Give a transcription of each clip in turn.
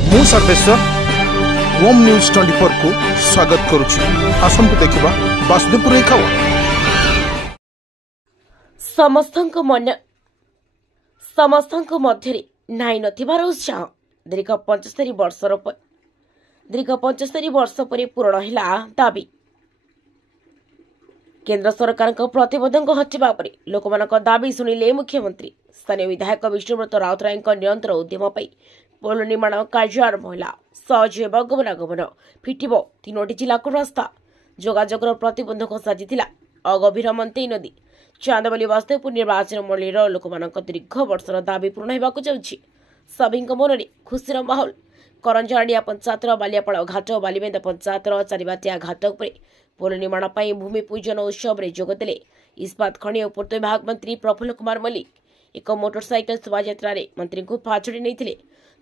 मु Sarveshwar home news 24 को स्वागत करुछि। आसंतु देखिबा वासुदेवपुर खबर। समस्तक मध्य नाई नथिबार उत्साह दीर्घ 75 वर्ष पर पूर्ण हैला दाबी। केंद्र सरकार प्रतिबद्धक हटिबा पर लोकमानक दाबी शुणिले मुख्यमंत्री। स्थानीय विधायक विष्णुव्रत राउतराय निरंतर उद्यम पर पोल निर्माण कार्य आरंभ होला। सहज गमनागमन फिटिब 3टी जिला रास्ता। जोगाजोगर प्रतिबंधक साजिथिला अगभीर मंत्री नदी। चांदबाली वास्तवपुर निर्वाचन मंडल लोकमानक दीर्घ वर्षर दाबी पूर्ण होगाकू जाउछि। सभी मन में खुशीर माहौल। करंजाड़िया पंचायतर बालियापाड़ घाट बालीबेंद पंचायतर चारिबाटिया घाट पर पोल निर्माण पर भूमि पूजन उत्सव में जोगदेले इस्पात खनि और पूर्त विभाग मंत्री प्रफुल्ल कुमार मल्लिक। एक मोटरसाइकेल शोभायात्रा मंत्री को पाछड़ी नहीं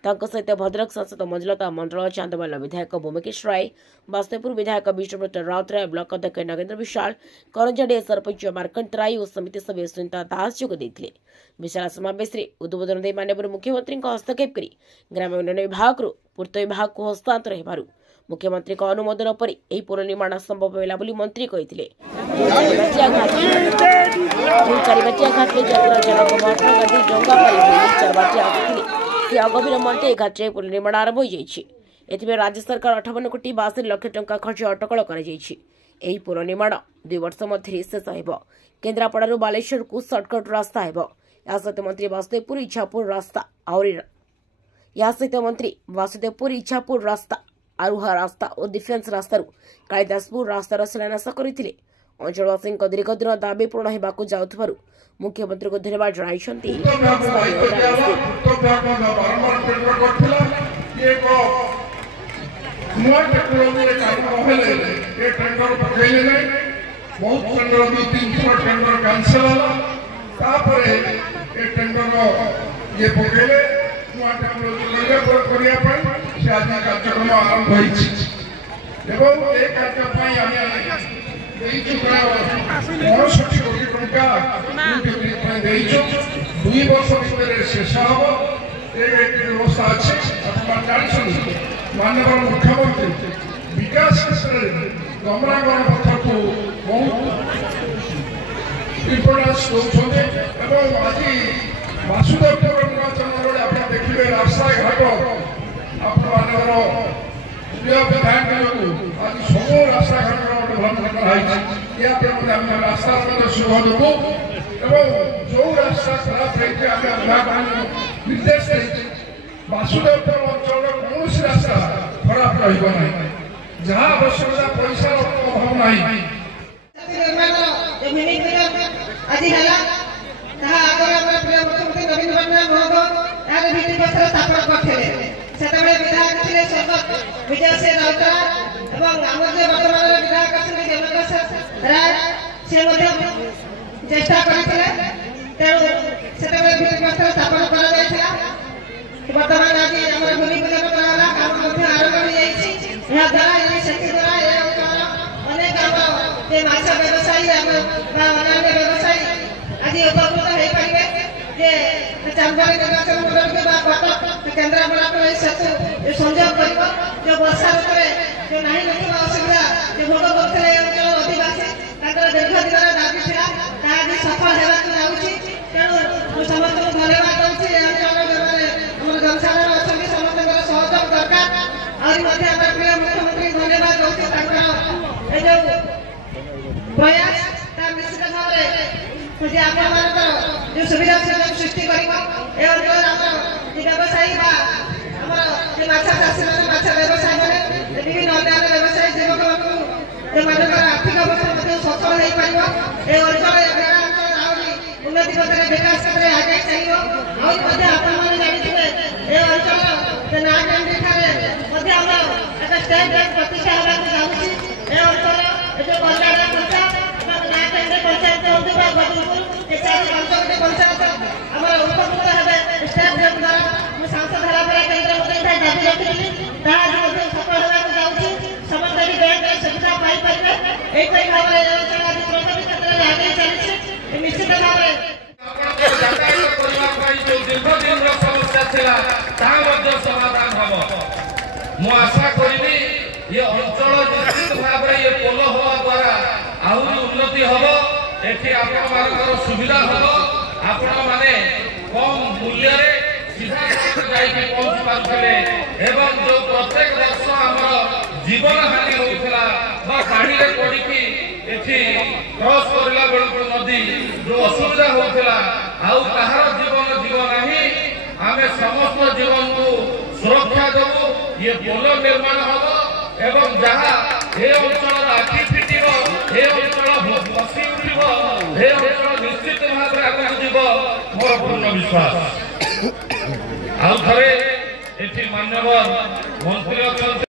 सहित भद्रक सांसद मंजुलता मंडल, चांदबाल विधायक भूमिकेश राय, वास्तवपुर विधायक विष्णुव्रत राउतराय, ब्लॉक अध्यक्ष नागेन्द्र विशाल, करंजाड़िया सरपंच मार्कंड राय और समिति सभ्य सुनीता दास जोगदेइथिले। विशाल समावेश में उद्बोधन दे माननीय मुख्यमंत्री हस्तक्षेप कर ग्राम उन्नयन विभाग पूर्त विभाग को हस्तांतर हेबारु मुख्यमंत्री अनुमोदन पर यह पोल निर्माण संभव है मंत्री कहते। चारिबाटिया घाट में जातर जनक महात्मा गांधी डंगा चारबाटिया आसुले से अगभीर मंटे घाट में पोल निर्माण आरंभ हो जाए। राज्य सरकार 58 कोटी 62 लाख टंका खर्च अटकल कर पोल निर्माण 2 वर्ष मध्य शेष हो। केन्द्रापड़ा बालेश्वर को सर्टकट रास्ता है। या सहित मंत्री वासुदेवपुर इच्छापुर रास्ता आरुहा रास्ता और डिफेन्स रास्तार कालिदासपुर रास्तार शिलान्यास करते। अंचलवासी दीर्घ दिन दाबी पूर्ण होगाकू जाउथबारु मुख्यमंत्री को धन्यवाद जणाइछन्ति। कार्यक्रम आरंभ शेष हम व्यवस्था अच्छे माननीय मुख्यमंत्री विकास क्षेत्र में गमनागमन पथ को बहुत इम्पोर्टेंस दौरान आज वासुदेवपुर निर्वाचन मंडल आप देखिए रास्ता घाट विधायक आज सब रास्ता घाट रास्ता शुभ देवु जो रास्ता खराब निर्देश वासुदेवपुर अंचल कौन रास्ता खराब रहा जहाँ आवश्यकता पैसा अभाव नहीं विजय से चेष्टा स्थापन बर्तमान आज भूमि पूजन काम अनेक व्यवसायी अन्य व्यवसायी आज उपकृत हो पारे। चांदबाली निर्वाचन मंडल केन्द्रापड़ा को सेतु संयोग कर जो वर्षा ऋतु जो नहीं असुविधा जो भोग करते अंचल अधिवासी दीर्घ दिन दाबी था आज सफल होगा तेणु समस्त धन्यवाद दूसरी अंचल जनसाधारण अच्छा समस्त सहयोग दरकार और प्रिय मुख्यमंत्री धन्यवाद दूसरी जो प्रयास निश्चित भाव में आप जो सुविधा सुजोग सृष्टि कर व्यवसायी व्यवसाय विभिन्न अन्य व्यवसायी युवक आर्थिक अवस्था सफल हो पार उन्नति पथ विकास क्षेत्र आगे चाहिए। आप जानते अंचल ना स्टेट बैंक प्रतिष्ठा होगा जो कल्याण पंचायत पंचायत होगा बदलपुर 4-5 पंचायत उपकृत है स्टेट बैंक द्वारा सांसद हरा केन्द्र दाबी रखी सफल होगा समस्त बैंक सुविधा पाई एक भाव में आगे चलती निश्चित भाव में दीर्घ दिन समस्या समाधान हम। मु आशा करी ये अंचल निश्चित भाव ये पोल हवा द्वारा आहरी उन्नति हम एठी आपण सुविधा हम आपण माने कम मूल्य सीधा जाइए पहुंची पारे एवं जो प्रत्येक वर्ष आम जीवन हानि होता पानी पड़ी क्रॉस करला बेलू नदी जो असुविधा होता आहार जीवन जीवन नहीं आम समस्त जीवन को सुरक्षा देवु ये पोल निर्माण हम एवं जहाँ हे अंचल आखि फिटिब हे अंचल बसी उठब हे अंचल निश्चित भाव में आगे जीव मोर पूर्ण विश्वास। आउ थे मान्यवर मंत्री अच्छा